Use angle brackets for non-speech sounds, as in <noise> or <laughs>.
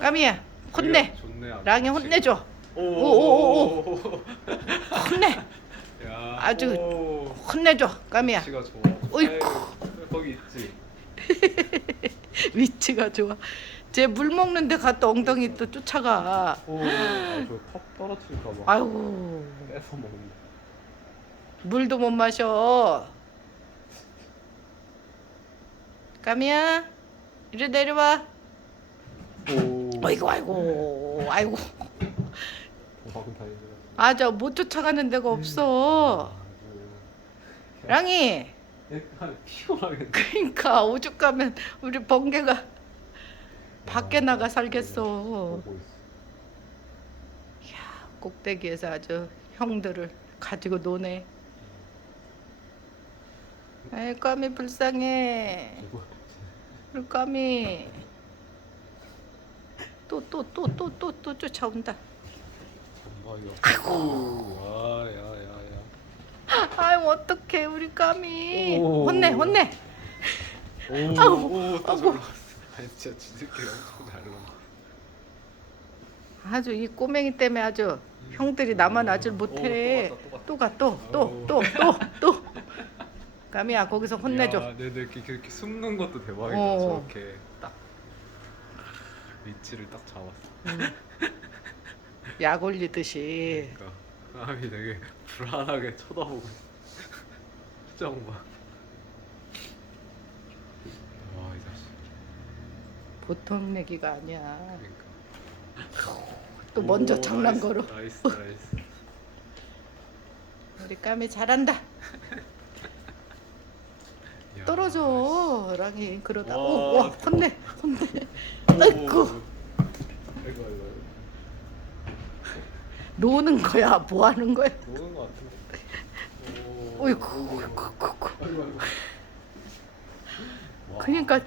까미야 혼내 좋네. 아주. 랑이 혼내줘 오. 오, <laughs> 혼내 야. 아주 오. 혼내줘 까미야 위치가 좋아. 어이쿠. 아이고, 거기 있지. <laughs> 위치가 좋아 쟤 물 먹는데 갔다 엉덩이 또 쫓아가 오. 아, 저컵 떨어뜨릴까 봐. 아이고 뺏어 먹는다. 물도 못 마셔 까미야 이리 내려와 오. 아이고 아이고 아이고. 아저 못 쫓아가는 데가 없어 랑이 약간 피곤하겠네. 그러니까 오죽 가면 우리 번개가 밖에 나가 살겠어 보고 있어. 꼭대기에서 아주 형들을 가지고 노네 아이 까미 불쌍해 누구? 우리 까미 또 또 또 또 또 또 쫓아온다 전방이야. 아이고. 아, 야, 야, 야. 아이 어떡해 우리 까미 오. 혼내 혼내 오, 아우, 오, 또 아이고. 아니 진짜 지들끼리 엄청 잘 놀아. 아주 이 꼬맹이 때문에 아주 형들이 나만 아주 못해 오, 또 가 또또 오. 또또 또 까미야 거기서 혼내줘 야, 네네 이렇게 그렇게 숨는 것도 대박이다. 어. 저렇게 딱 위치를 딱 잡았어. 약 올리듯이 그러니까 사람이 되게 불안하게 쳐다보고. 표정 봐. 와이 자식. 보통 내기가 아니야 그러니까. 또 먼저 오, 장난 나이스, 걸어 나이스 나이스. 우리 까미 잘한다 야, 떨어져 랑이 그러다 와. 오, 와 혼내 혼내 오. 아이고 아이고 아이고 아이고. 노는 거야 뭐 하는 거야 노는 거 같은데. 오. 어이구 오. 어이구, 어이구. 아이고 아이고. 와. 그러니까